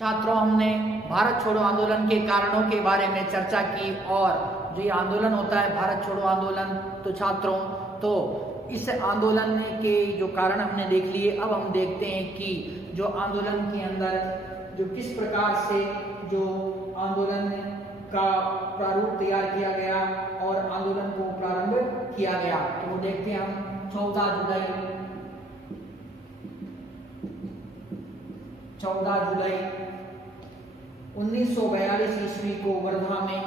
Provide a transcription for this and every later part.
छात्रों, हमने भारत छोड़ो आंदोलन के कारणों के बारे में चर्चा की और जो ये आंदोलन होता है भारत छोड़ो आंदोलन, तो छात्रों तो इस आंदोलन के जो कारण हमने देख लिए। अब हम देखते हैं कि जो आंदोलन के अंदर जो किस प्रकार से जो आंदोलन का प्रारूप तैयार किया गया और आंदोलन को प्रारंभ किया गया। तो वो देखते हैं हम 14 जुलाई 1942 ईस्वी को वर्धा में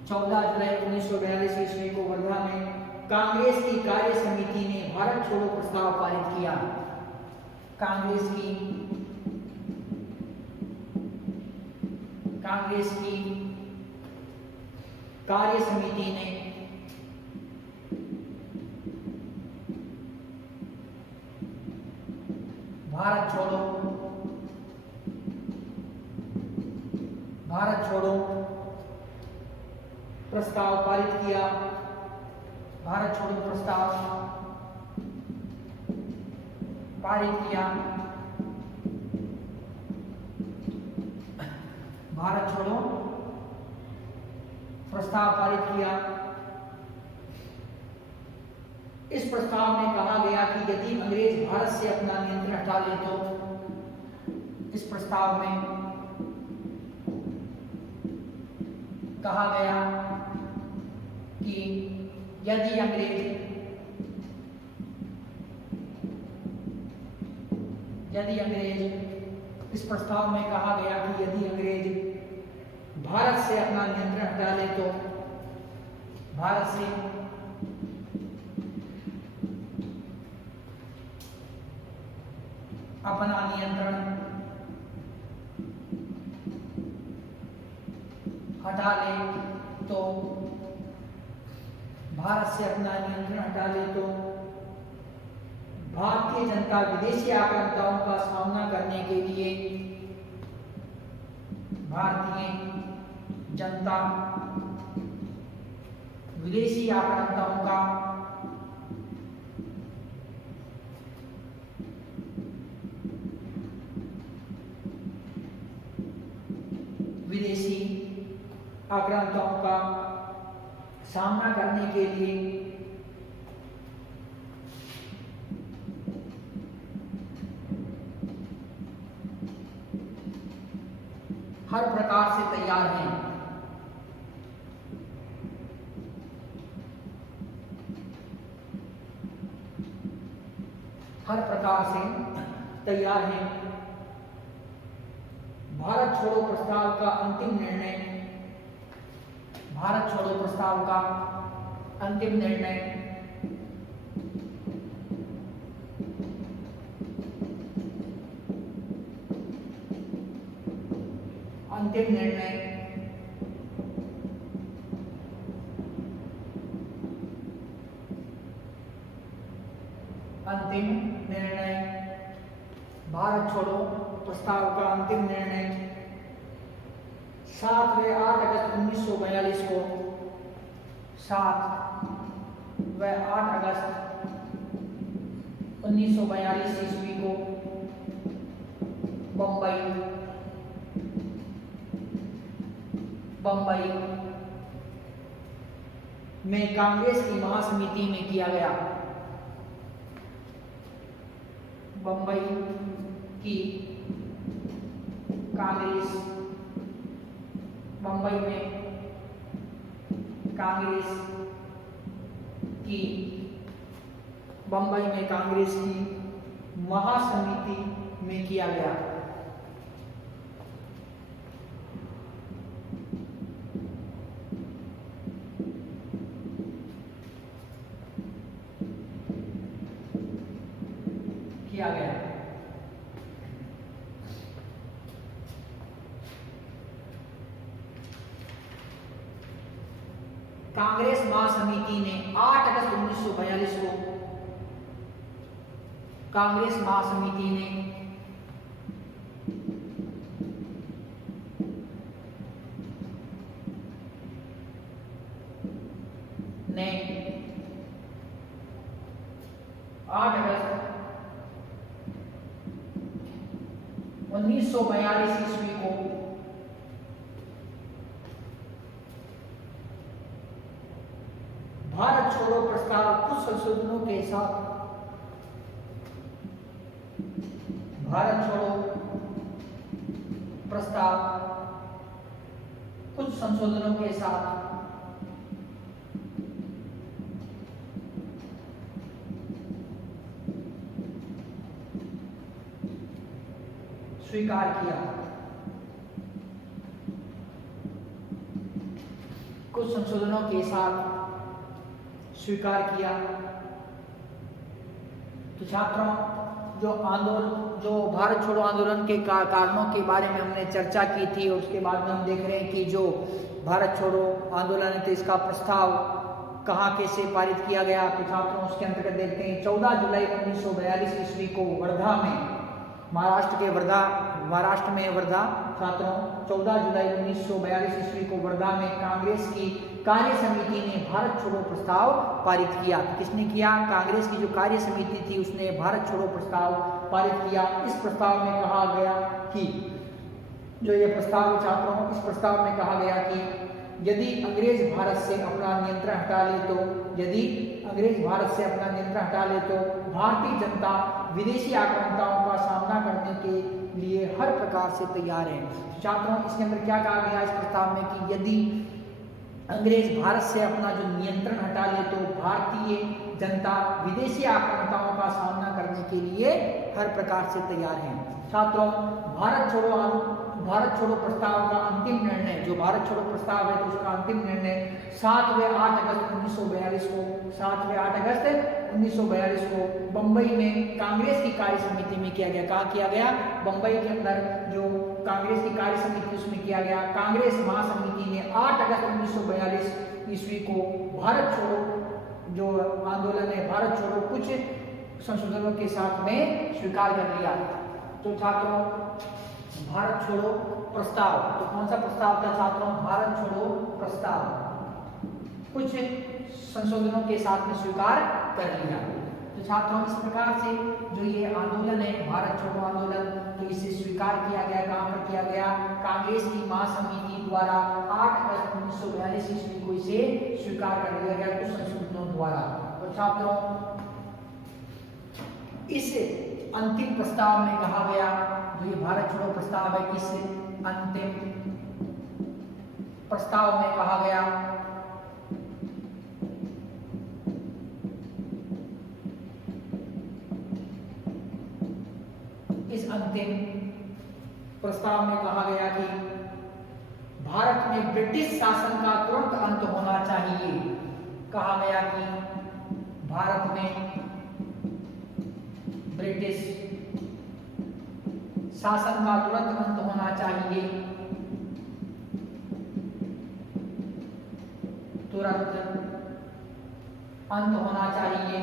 14 जुलाई 1942 ईस्वी को वर्धा में कांग्रेस की कार्य समिति ने भारत छोड़ो प्रस्ताव पारित किया। कांग्रेस की कार्य समिति ने भारत छोड़ो प्रस्ताव पारित किया। भारत छोड़ो प्रस्ताव पारित किया। भारत छोड़ो प्रस्ताव पारित किया। इस प्रस्ताव में कहा गया कि यदि अंग्रेज भारत से अपना नियंत्रण हटा ले तो इस प्रस्ताव में कहा गया कि यदि अंग्रेज इस प्रस्ताव में कहा गया कि यदि अंग्रेज भारत से अपना नियंत्रण हटा ले तो भारत से अपना नियंत्रण हटा ले तो भारतीय जनता विदेशी आक्रांताओं का सामना करने के लिए विदेशी आक्रांताओं का सामना करने के लिए हर प्रकार से तैयार हैं। भारत छोड़ो प्रस्ताव का अंतिम निर्णय भारत छोड़ो प्रस्ताव का अंतिम निर्णय 7 व 8 अगस्त 1942 को 7 व 8 अगस्त 1942 ईस्वी को बम्बई में कांग्रेस की महासमिति में किया गया। बम्बई में कांग्रेस की महासमिति में किया गया। कांग्रेस महासमिति ने 8 अगस्त 1942 को कांग्रेस महासमिति ने 8 अगस्त 1942 ईस्वी को भारत छोड़ो प्रस्ताव कुछ संशोधनों के साथ, भारत छोड़ो प्रस्ताव कुछ संशोधनों के साथ स्वीकार किया। कुछ संशोधनों के साथ स्वीकार किया। तो छात्रों, जो भारत छोड़ो आंदोलन के कारणों के बारे में हमने चर्चा की थी, उसके बाद में हम देख रहे हैं कि जो भारत छोड़ो आंदोलन है तो इसका प्रस्ताव कहाँ कैसे पारित किया गया। तो छात्रों, उसके अंतर्गत देखते हैं 14 जुलाई 1942 ईस्वी को वर्धा में, महाराष्ट्र में वर्धा, छात्रों 14 जुलाई 1942 ईस्वी को वर्धा में कांग्रेस की कार्य समिति ने भारत छोड़ो प्रस्ताव पारित किया। किसने किया? कांग्रेस की जो कार्य समिति थी उसने भारत छोड़ो प्रस्ताव पारित किया। इस प्रस्ताव में कहा गया कि जो ये प्रस्ताव, छात्रों, इस प्रस्ताव में कहा गया कि यदि अंग्रेज भारत से अपना नियंत्रण हटा ले तो, यदि अंग्रेज भारत से अपना नियंत्रण हटा ले तो भारतीय जनता विदेशी आक्रामकताओं का सामना करने के लिए हर प्रकार से तैयार है। छात्रों, इसके अंदर क्या कहा गया इस प्रस्ताव में कि यदि अंग्रेज भारत से अपना जो नियंत्रण हटा ले तो भारतीय जनता विदेशी आक्रामकताओं का सामना करने के लिए हर प्रकार से तैयार है। छात्रों, भारत छोड़ो प्रस्ताव का अंतिम निर्णय, जो भारत छोड़ो प्रस्ताव है तो उसका अंतिम निर्णय 7वें 8 अगस्त 1942 को, 7वें 8 अगस्त 1942 को बंबई में कांग्रेस की कार्य समिति में किया गया। कहाँ किया गया? बंबई के अंदर जो कांग्रेस की कार्य समिति उसमें किया गया। कांग्रेस महासमिति ने 8 अगस्त 1942 ईस्वी को भारत छोड़ो जो आंदोलन है, भारत छोड़ो कुछ संशोधनों के साथ में स्वीकार कर लिया। तो छात्रों, भारत छोड़ो प्रस्ताव, तो कौन सा प्रस्ताव था छात्रों? भारत छोड़ो प्रस्ताव कुछ संशोधनों के साथ में स्वीकार कर लिया। तो छात्रों, इस प्रकार से जो ये आंदोलन है भारत छोड़ो आंदोलन, तो इसे स्वीकार किया गया। कहाँ पर किया गया? कांग्रेस की महासमिति द्वारा 8 अगस्त 1942 ईस्वी को इसे स्वीकार कर लिया गया कुछ संशोधनों द्वारा। तो छात्रों, इस अंतिम प्रस्ताव में कहा गया, जो ये भारत छोड़ो प्रस्ताव है, इस अंतिम प्रस्ताव में कहा गया कि भारत में ब्रिटिश शासन का तुरंत अंत होना चाहिए। कहा गया कि भारत में ब्रिटिश शासन का तुरंत अंत होना चाहिए, तुरंत अंत होना चाहिए।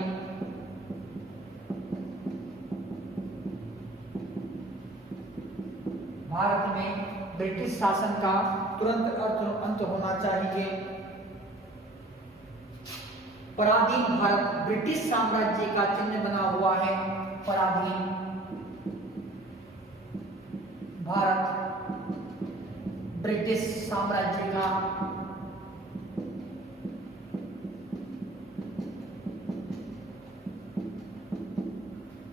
भारत में ब्रिटिश शासन का तुरंत अंत होना चाहिए। पराधीन भारत ब्रिटिश साम्राज्य का चिन्ह बना हुआ है। पराधीन भारत ब्रिटिश साम्राज्य का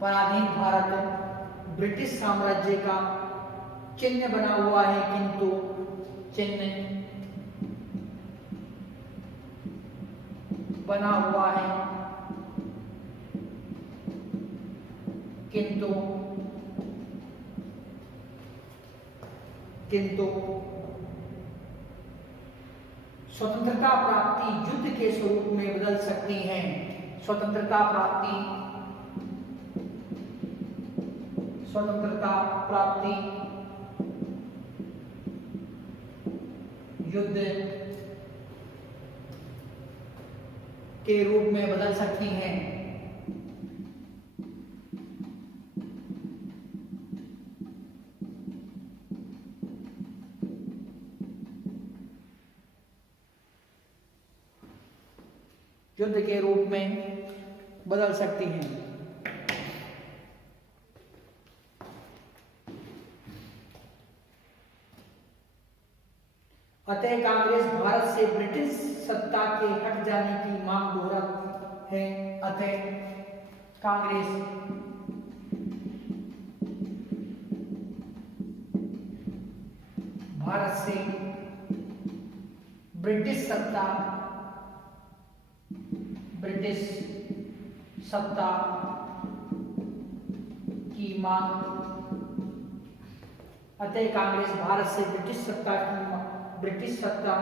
पराधीन भारत ब्रिटिश साम्राज्य का चिन्ह बना हुआ है, किंतु चिन्ह बना हुआ है, किंतु स्वतंत्रता प्राप्ति युद्ध के स्वरूप में बदल सकती है। स्वतंत्रता प्राप्ति युद्ध के रूप में बदल सकती हैं। युद्ध के रूप में बदल सकती हैं। अतः कांग्रेस भारत से ब्रिटिश सत्ता के हट जाने की मांग दोहराती है। अतः कांग्रेस भारत से ब्रिटिश सत्ता की मांग, अतः कांग्रेस भारत से ब्रिटिश सत्ता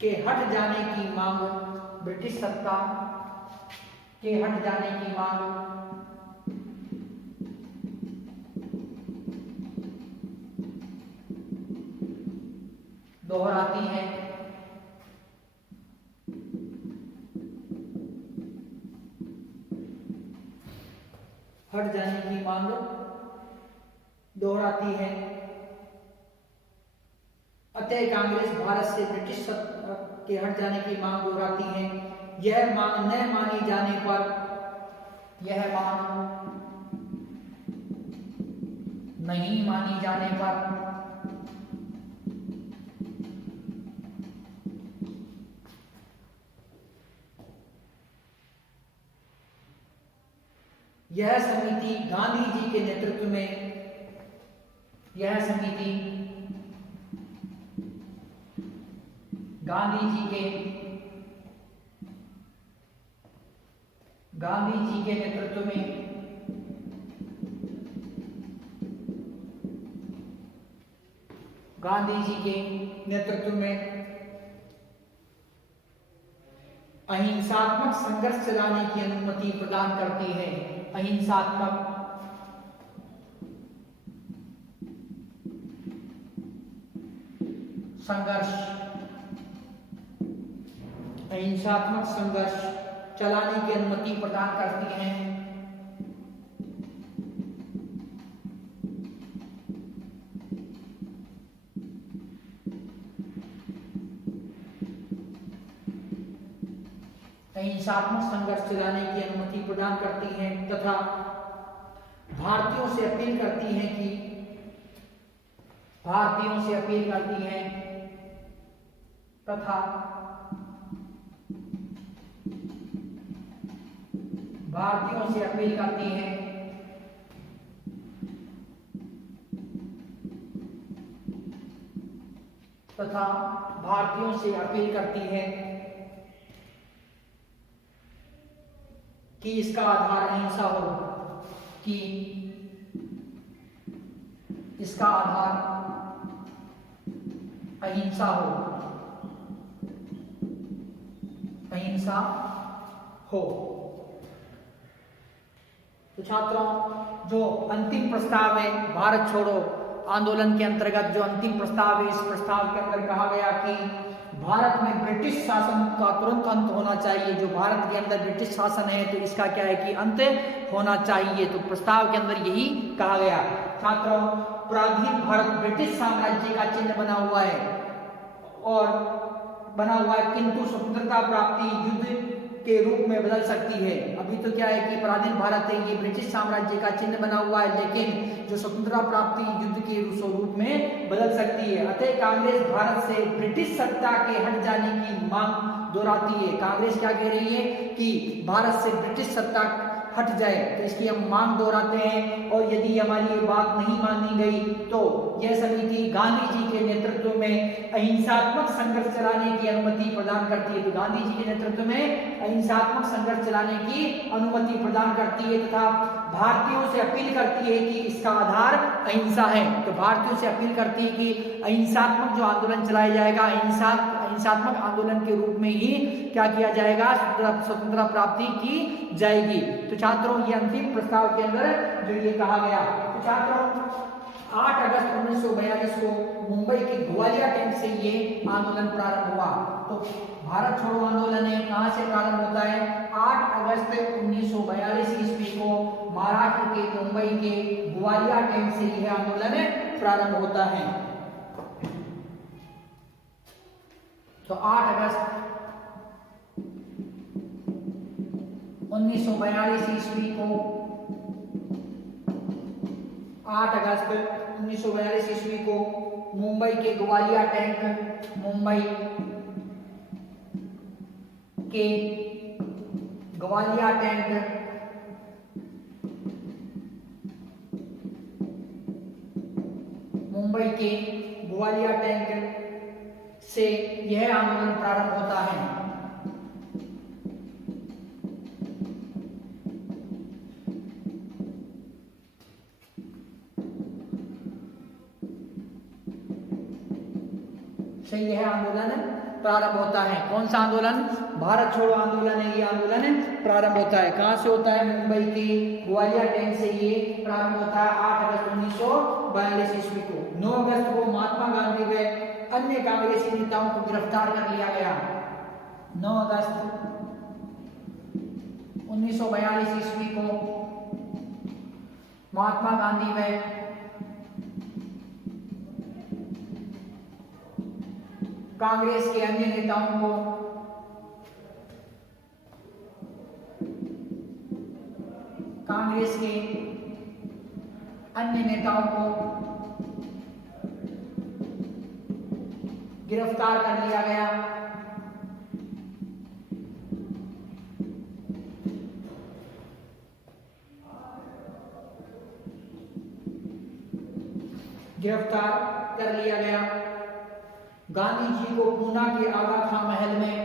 के हट जाने की मांग, ब्रिटिश सत्ता के हट जाने की मांग दोहराती है। हट जाने की मांग दोहराती है। अतः कांग्रेस भारत से ब्रिटिश सत्ता के हट जाने की मांग दोहराती है। यह मांग न मानी जाने पर, यह मांग नहीं मानी जाने पर यह समिति गांधी जी के नेतृत्व में, यह समिति गांधी जी के नेतृत्व में अहिंसात्मक संघर्ष चलाने की अनुमति प्रदान करती है। अहिंसात्मक संघर्ष चलाने की अनुमति प्रदान करती है। अहिंसात्मक संघर्ष चलाने की अनुमति प्रदान करती है तथा भारतीयों से अपील करती है कि भारतीयों से अपील करती है कि इसका आधार अहिंसा हो, कि इसका आधार अहिंसा हो। तो छात्रों, जो अंतिम प्रस्ताव है भारत छोड़ो आंदोलन के अंतर्गत, जो अंतिम प्रस्ताव है, इस प्रस्ताव के अंदर कहा गया कि भारत में ब्रिटिश शासन का तुरंत अंत होना चाहिए। जो भारत के अंदर ब्रिटिश शासन है तो इसका क्या है कि अंत होना चाहिए। तो प्रस्ताव के अंदर यही कहा गया। छात्रों, पराधीन भारत ब्रिटिश साम्राज्य का चिन्ह बना हुआ है किंतु स्वतंत्रता प्राप्ति युद्ध के रूप में बदल सकती है। अभी तो क्या है कि पराधीन भारत है, ये ब्रिटिश साम्राज्य का चिन्ह बना हुआ है, लेकिन जो स्वतंत्रता प्राप्ति युद्ध के रूप में बदल सकती है। अतः कांग्रेस भारत से ब्रिटिश सत्ता के हट जाने की मांग दोहराती है। कांग्रेस क्या कह रही है कि भारत से ब्रिटिश सत्ता हट जाए, तो इसकी हम मांग दोहराते हैं। और यदि हमारी ये बात नहीं मानी गई तो यह समिति गांधी जी के नेतृत्व में अहिंसात्मक संघर्ष चलाने की अनुमति प्रदान करती है। तो गांधी जी के नेतृत्व में अहिंसात्मक संघर्ष चलाने की अनुमति प्रदान करती है तथा भारतीयों से अपील करती है कि इसका आधार अहिंसा है। तो भारतीयों से अपील करती है कि अहिंसात्मक जो आंदोलन चलाया जाएगा, अहिंसात्मक आंदोलन के रूप में ही क्या किया जाएगा, स्वतंत्रता प्राप्ति की जाएगी। तो छात्रों, ये अंतिम प्रस्ताव के अंदर जो ये कहा गया। तो छात्रों, 8 अगस्त 1942 को मुंबई के ग्वालिया कैंप से ये आंदोलन प्रारंभ हुआ। तो भारत छोड़ो आंदोलन है कहां से प्रारंभ होता है? 8 अगस्त 1942 ईस्वी को महाराष्ट्र के मुंबई के ग्वालिया कैंप से यह आंदोलन प्रारंभ होता है। तो 8 अगस्त 1942 ईस्वी को 8 अगस्त 1942 ईस्वी को मुंबई के ग्वालिया टैंक, मुंबई के ग्वालिया टैंक, मुंबई के ग्वालिया टैंक से यह आंदोलन प्रारंभ होता है। से यह आंदोलन प्रारंभ होता है। कौन सा आंदोलन? भारत छोड़ो आंदोलन है। ये आंदोलन प्रारंभ होता है कहां से होता है? मुंबई के ग्वालिया टैंक से ये प्रारंभ होता है 8 अगस्त 1942 ईस्वी को। 9 अगस्त को महात्मा गांधी व अन्य कांग्रेसी नेताओं को गिरफ्तार कर लिया गया। 9 अगस्त 1942 ईस्वी को महात्मा गांधी व कांग्रेस के अन्य नेताओं को गिरफ्तार कर लिया गया। गांधी जी को पूना के आगा खां महल में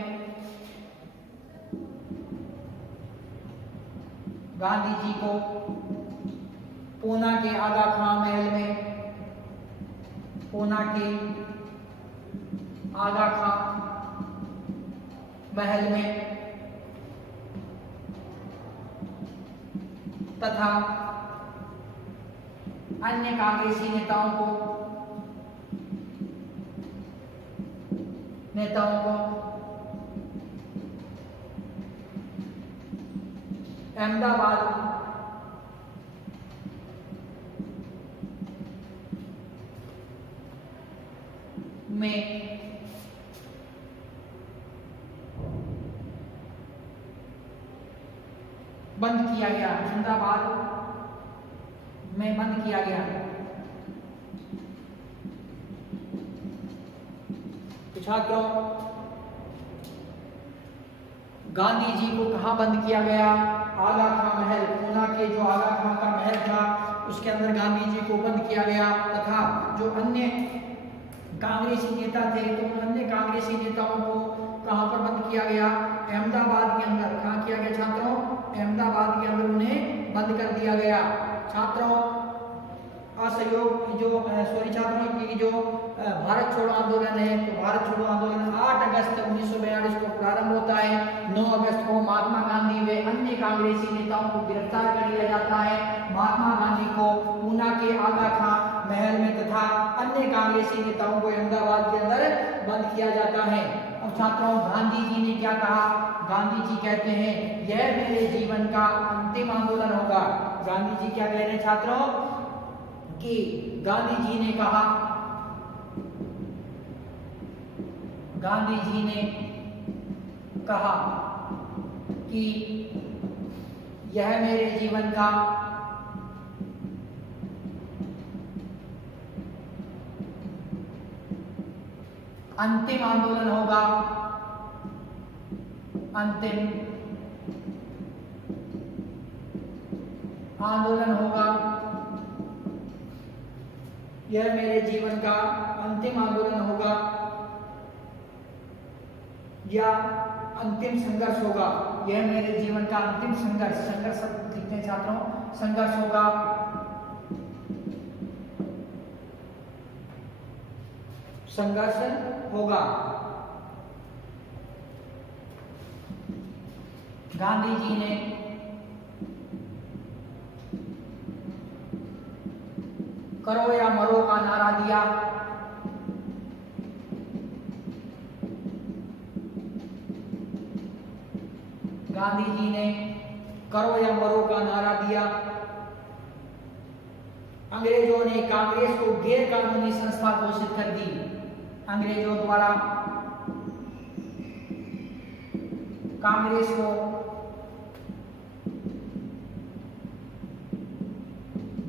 गांधी जी को पूना के आगा खां महल में पूना के आगा खां महल में तथा अन्य कांग्रेसी नेताओं को अहमदाबाद में बंद किया गया। अहमदाबाद में बंद किया गया। छात्रों, गांधी जी को कहां बंद किया गया? आगा खां महल, पूना के जो आगा खां का महल था उसके अंदर गांधी जी को बंद किया गया तथा जो अन्य कांग्रेसी नेता थे तो उन अन्य कांग्रेसी नेताओं को कहां पर बंद किया गया? अहमदाबाद के अंदर। कहां किया गया छात्रों? अहमदाबाद के अंदर उन्हें बंद कर दिया गया। छात्रों, असहयोग छात्रों की जो भारत छोड़ो आंदोलन है तो भारत छोड़ो आंदोलन 8 अगस्त 1942 को प्रारंभ होता है। 9 अगस्त को महात्मा गांधी व अन्य कांग्रेसी नेताओं को गिरफ्तार कर लिया जाता है। महात्मा गांधी को पूना के आगा खां महल में तथा अन्य कांग्रेसी नेताओं को अहमदाबाद के अंदर बंद किया जाता है। अब छात्रों, गांधी जी ने क्या कहा? गांधी जी कहते हैं यह मेरे जीवन का अंतिम आंदोलन होगा। गांधी जी क्या कह रहे हैं छात्रों? कि गांधी जी ने कहा कि यह मेरे जीवन का अंतिम आंदोलन होगा। यह मेरे जीवन का अंतिम आंदोलन होगा या अंतिम संघर्ष होगा। यह मेरे जीवन का अंतिम संघर्ष लिखते हैं छात्रों, संघर्ष होगा। गांधी जी ने करो या मरो का नारा दिया। गांधी जी ने करो या मरो का नारा दिया। अंग्रेजों ने कांग्रेस को गैर कानूनी संस्था घोषित कर दी। अंग्रेजों द्वारा कांग्रेस को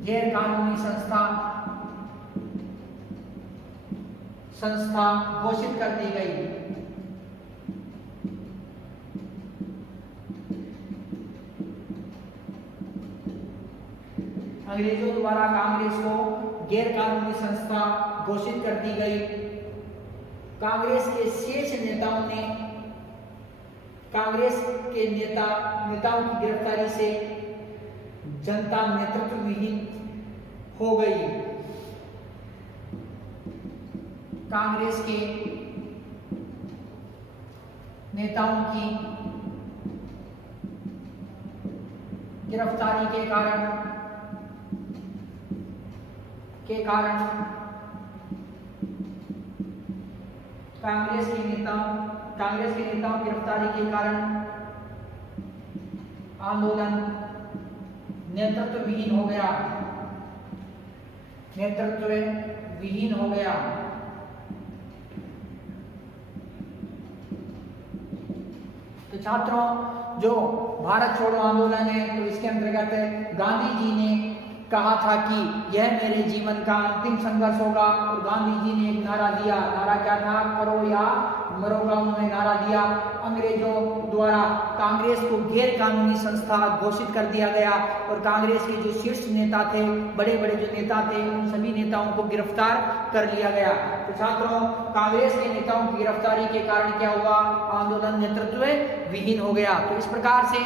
गैर कानूनी संस्था संस्था घोषित कर दी गई। अंग्रेजों द्वारा कांग्रेस को गैर कानूनी संस्था घोषित कर दी गई। कांग्रेस के शेष नेताओं ने कांग्रेस के नेताओं की गिरफ्तारी से जनता नेतृत्व विहीन हो गई। कांग्रेस के नेताओं की गिरफ्तारी के कारण कांग्रेस के नेताओं की गिरफ्तारी के कारण आंदोलन नेतृत्व विहीन हो गया। तो छात्रों, जो भारत छोड़ो आंदोलन है, तो इसके अंतर्गत गांधी जी ने कहा था कि यह मेरे जीवन का अंतिम संघर्ष होगा, और गांधी जी ने एक नारा दिया। नारा क्या था? करो या मरो का उन्होंने नारा दिया। अंग्रेजों द्वारा कांग्रेस को गैर कानूनी संस्था घोषित कर दिया गया, और कांग्रेस के जो शीर्ष नेता थे, बड़े बड़े जो नेता थे, उन सभी नेताओं को गिरफ्तार कर लिया गया। तो छात्रों, कांग्रेस के नेताओं की गिरफ्तारी के कारण क्या हुआ? आंदोलन नेतृत्व विहीन हो गया। तो इस प्रकार से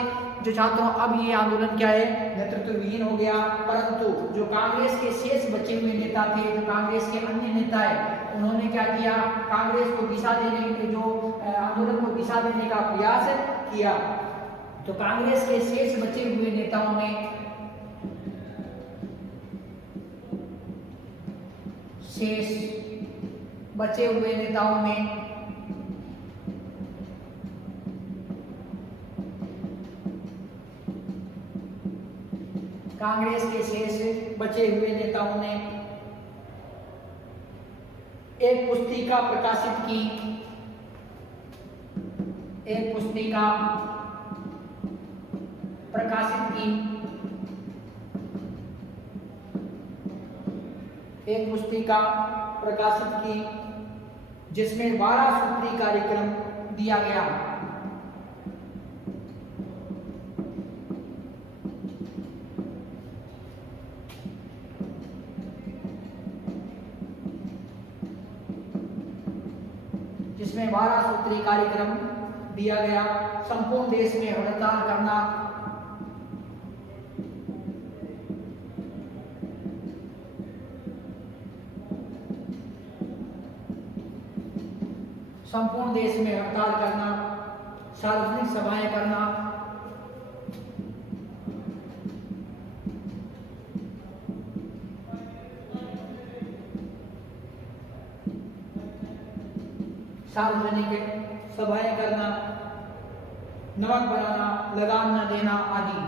जो छात्रों, अब ये आंदोलन क्या है? नेतृत्व विहीन हो गया। परंतु जो कांग्रेस के शेष बचे हुए नेता थे, जो कांग्रेस के अन्य नेता है, उन्होंने क्या किया? कांग्रेस को दिशा देने के जो आंदोलन को दिशा देने का प्रयास किया। तो कांग्रेस के शेष बचे हुए नेताओं ने कांग्रेस के शेष बचे हुए नेताओं ने एक पुस्तिका प्रकाशित की। जिसमें 12 सूत्री कार्यक्रम दिया गया। जिसमें 12 सूत्री कार्यक्रम दिया गया। संपूर्ण देश में हड़ताल करना, सार्वजनिक सभाएं करना, नमक बनाना, लगान न देना आदि।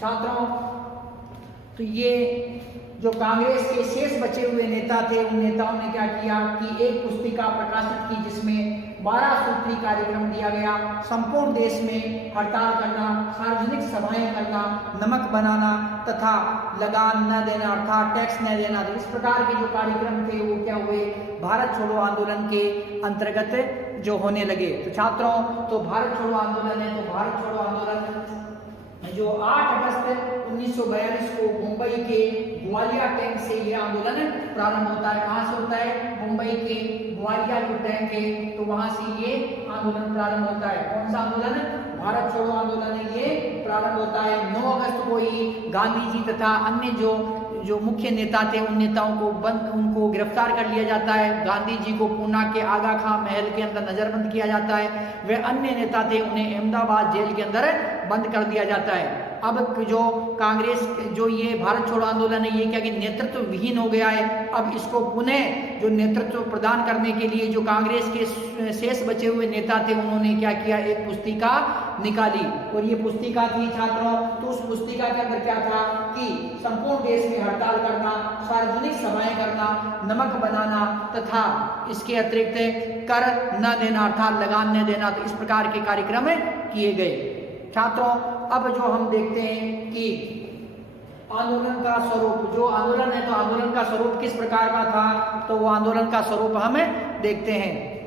छात्रों, तो ये जो कांग्रेस के शेष बचे हुए नेता थे, उन नेताओं ने क्या किया कि एक पुस्तिका प्रकाशित की, जिसमें 12 सूत्री कार्यक्रम दिया गया। संपूर्ण देश में हड़ताल करना, सार्वजनिक सभाएं करना, नमक बनाना तथा लगान न देना अर्थात टैक्स न देना। तो इस प्रकार के जो कार्यक्रम थे वो क्या हुए? भारत छोड़ो आंदोलन के अंतर्गत जो होने लगे। तो छात्रों, तो भारत छोड़ो आंदोलन है, तो भारत छोड़ो आंदोलन जो 8 अगस्त 1942 को मुंबई के ग्वालिया टैंक से ये आंदोलन प्रारंभ होता है। कहाँ से होता है? मुंबई के ग्वालिया जो टैंक है, तो वहां से ये आंदोलन प्रारंभ होता है। कौन सा आंदोलन? भारत छोड़ो आंदोलन है, ये प्रारंभ होता है। 9 अगस्त को ही गांधी जी तथा अन्य जो मुख्य नेता थे, उन नेताओं को उनको गिरफ्तार कर लिया जाता है। गांधी जी को पूना के आगा खां महल के अंदर नजरबंद किया जाता है। वे अन्य नेता थे, उन्हें अहमदाबाद जेल के अंदर बंद कर दिया जाता है। अब जो कांग्रेस जो ये भारत छोड़ो आंदोलन है, ये क्या कि नेतृत्व विहीन हो गया है। अब इसको पुनः जो नेतृत्व प्रदान करने के लिए जो कांग्रेस के शेष बचे हुए नेता थे, उन्होंने क्या किया, एक पुस्तिका निकाली। और ये पुस्तिका थी छात्रों, तो उस पुस्तिका के अंदर क्या था कि संपूर्ण देश में हड़ताल करना, सार्वजनिक सभाएं करना, नमक बनाना तथा इसके अतिरिक्त कर न देना अर्थात लगान न देना, तो इस प्रकार के कार्यक्रम किए गए। छात्रों अब जो हम देखते हैं कि आंदोलन का स्वरूप, जो आंदोलन है तो आंदोलन का स्वरूप किस प्रकार का था, तो वो आंदोलन का स्वरूप हम देखते हैं।